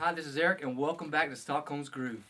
Hi, this is Eric, and welcome back to Stockholm's Groove.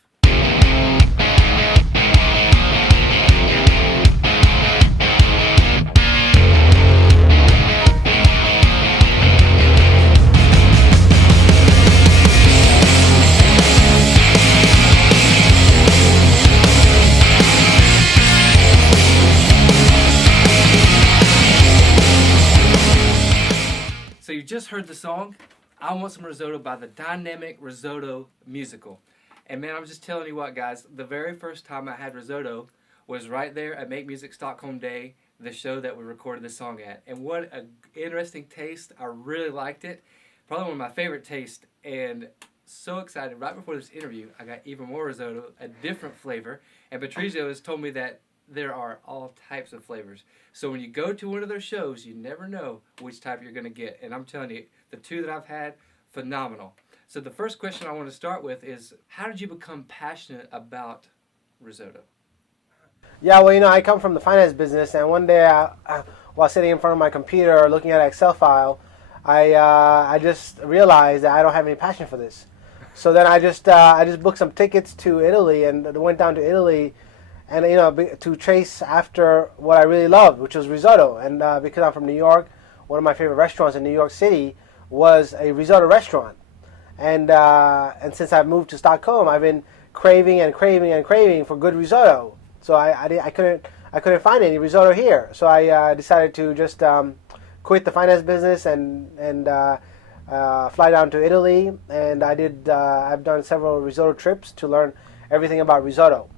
So you just heard the song, I Want Some Risotto by the Dynamic Risotto Musical. And man, I'm just telling you what, guys, the very first time I had risotto was right there at Make Music Stockholm Day, the show that we recorded this song at. And what an interesting taste. I really liked it. Probably one of my favorite tastes. And so excited. Right before this interview, I got even more risotto, a different flavor. And Patrizio has told me that there are all types of flavors. So when you go to one of their shows, you never know which type you're going to get. And I'm telling you, the two that I've had, phenomenal. So the first question I want to start with is, how did you become passionate about risotto? Yeah, well, I come from the finance business, and one day, while sitting in front of my computer looking at an Excel file, I just realized that I don't have any passion for this. So then I just booked some tickets to Italy and went down to Italy, and to trace after what I really loved, which was risotto. And because I'm from New York, one of my favorite restaurants in New York City was a risotto restaurant. And since I've moved to Stockholm, I've been craving and craving and craving for good risotto. So I couldn't find any risotto here. So I decided to just quit the finance business and fly down to Italy. And I've done several risotto trips to learn everything about risotto.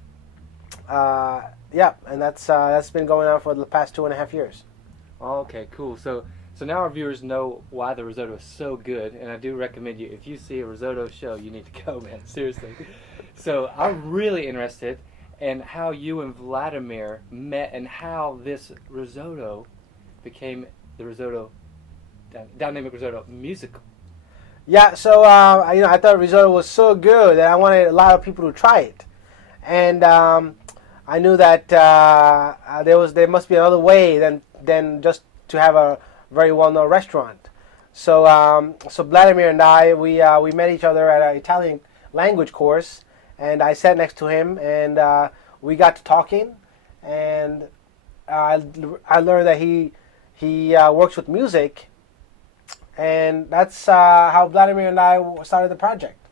And that's been going on for the past 2.5 years. Okay, cool. So now our viewers know why the risotto is so good, and I do recommend you, if you see a risotto show, you need to go, man, seriously. So I'm really interested in how you and Vladimir met and how this risotto became the risotto, dynamic risotto musical. Yeah, so I thought risotto was so good that I wanted a lot of people to try it, and I knew that there must be another way than just to have a very well-known restaurant. So Vladimir and I we met each other at an Italian language course, and I sat next to him, and we got to talking, and I learned that he works with music, and that's how Vladimir and I started the project.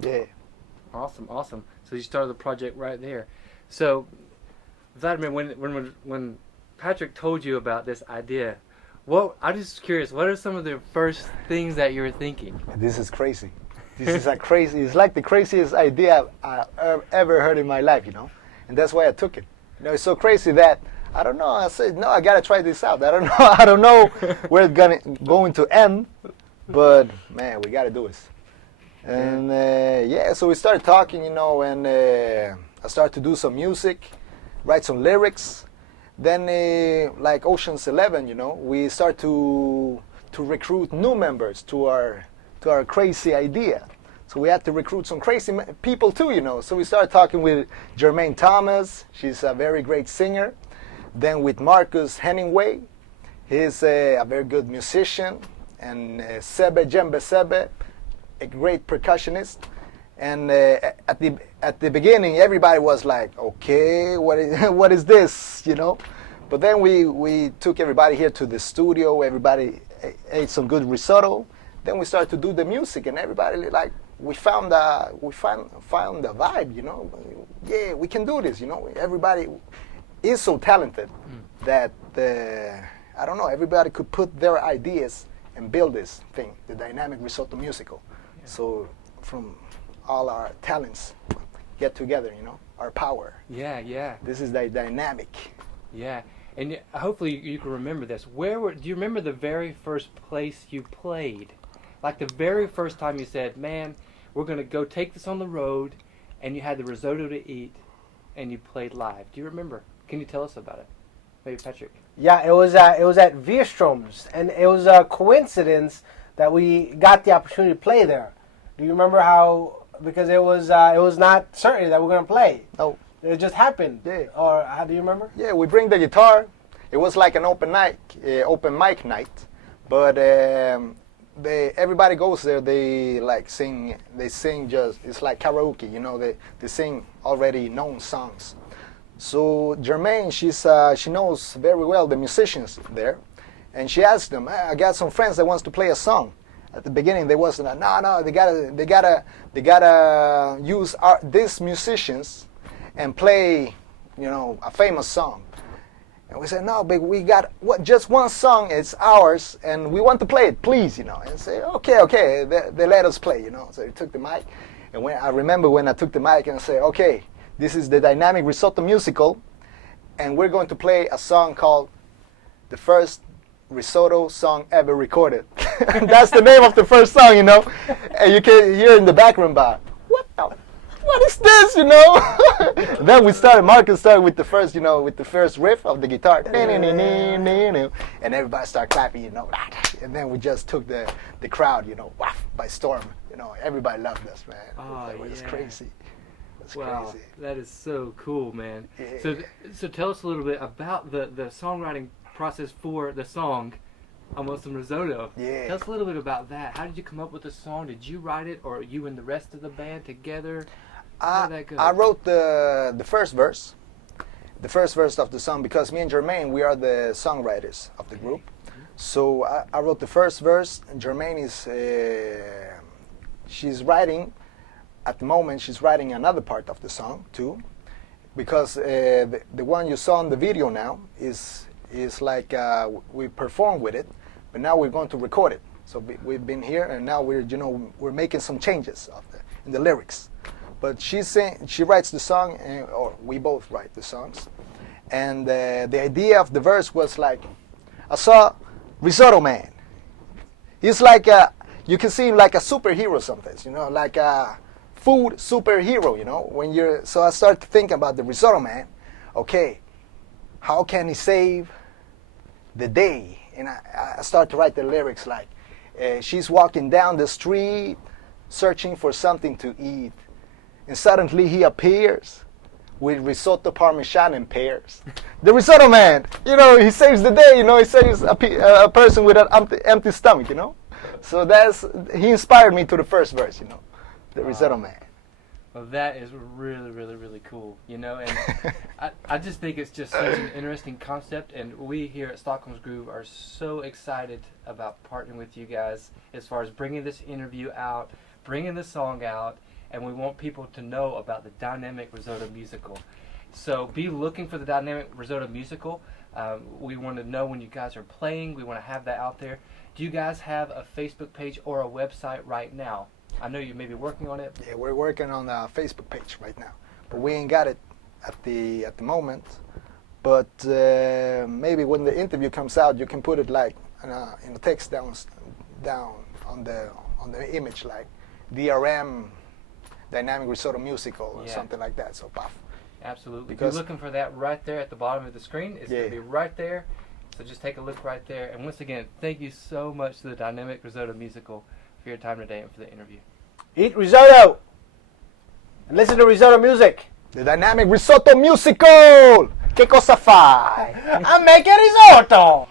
Yeah. Awesome. So you started the project right there. So, Vladimir, when Patrick told you about this idea, I'm just curious, what are some of the first things that you were thinking? This is crazy. It's like the craziest idea I've ever heard in my life, and that's why I took it. It's so crazy that, I don't know, I said, no, I gotta try this out. I don't know where it's going to end, but man, we gotta do this. And so we started talking, and I started to do some music, write some lyrics. Then, like Ocean's 11, we start to recruit new members to our crazy idea. So we had to recruit some crazy people too, So we started talking with Jermaine Thomas. She's a very great singer. Then with Marcus Hemingway. He's a very good musician. And Sebe Djembe Sebe, a great percussionist. And at the beginning, everybody was like, okay, what is this, But then we took everybody here to the studio. Everybody ate some good risotto. Then we started to do the music, and everybody we found the vibe, Yeah, we can do this, Everybody is so talented that I don't know. Everybody could put their ideas and build this thing, the dynamic risotto musical. Yeah. So from all our talents get together, our power. Yeah. This is the dynamic. Yeah, and hopefully you can remember this. Do you remember the very first place you played? Like the very first time you said, man, we're going to go take this on the road, and you had the risotto to eat, and you played live. Do you remember? Can you tell us about it? Maybe Patrick. Yeah, it was at Vierstrom's, and it was a coincidence that we got the opportunity to play there. Do you remember how? Because it was not certain that we're gonna play. No, it just happened. Yeah. Or how do you remember? Yeah, we bring the guitar. It was like an open mic night, but everybody goes there. They like sing. They sing just. It's like karaoke. You know, they sing already known songs. So Jermaine, she knows very well the musicians there, and she asked them, I got some friends that wants to play a song. At the beginning, they wasn't. No, they gotta use these musicians and play, you know, a famous song. And we said, no, but we got just one song. It's ours, and we want to play it, please, you know. And say, okay. They let us play, you know. So we took the mic, and I remember when I took the mic and I said, okay. This is the Dynamic Risotto musical, and we're going to play a song called The First Risotto Song Ever Recorded. That's the name of the first song, you know. And you can hear in the background bar, what is this, you know? Then Marcus started with the first, you know, with the first riff of the guitar. And everybody started clapping, you know. And then we just took the crowd, you know, by storm. You know, everybody loved us, man. Oh, it was crazy. Wow, crazy. That is so cool, man. Yeah. So tell us a little bit about the songwriting process for the song, I Want Some Risotto. Yeah. Tell us a little bit about that. How did you come up with the song? Did you write it, or you and the rest of the band together? How did that go? I wrote the first verse. The first verse of the song, because me and Jermaine, we are the songwriters of the group. So I wrote the first verse, and Jermaine is, she's writing. At the moment, she's writing another part of the song too, because the one you saw in the video now is like we performed with it, but now we're going to record it. So we've been here, and now we're making some changes in the lyrics. But she writes the song, or we both write the songs, and the idea of the verse was like, I saw Risotto Man. He's like you can see him like a superhero sometimes, you know, like a food superhero, you know. So I started to think about the Risotto Man. Okay, how can he save the day? And I started to write the lyrics like, she's walking down the street searching for something to eat, and suddenly he appears with risotto parmesan and pears. The Risotto Man, you know, he saves the day, you know. He saves a person with an empty stomach, you know. So he inspired me to the first verse, you know. The Risotto Man. Well, that is really, really, really cool, you know, and I just think it's just such an interesting concept, and we here at Stockholm's Groove are so excited about partnering with you guys as far as bringing this interview out, bringing the song out, and we want people to know about the Dynamic Risotto musical. So be looking for the Dynamic Risotto musical. We want to know when you guys are playing. We want to have that out there. Do you guys have a Facebook page or a website right now? I know you may be working on it. Yeah, we're working on a Facebook page right now, but we ain't got it at the moment. But maybe when the interview comes out, you can put it like in the text down on the image, like DRM, Dynamic Risotto Musical, or something like that. So puff. Absolutely. If you're looking for that right there at the bottom of the screen, it's going to be right there. So just take a look right there. And once again, thank you so much to the Dynamic Risotto musical for your time today and for the interview. Eat risotto and listen to risotto music. The Dynamic Risotto Musical! Che cosa fai? I'm making risotto!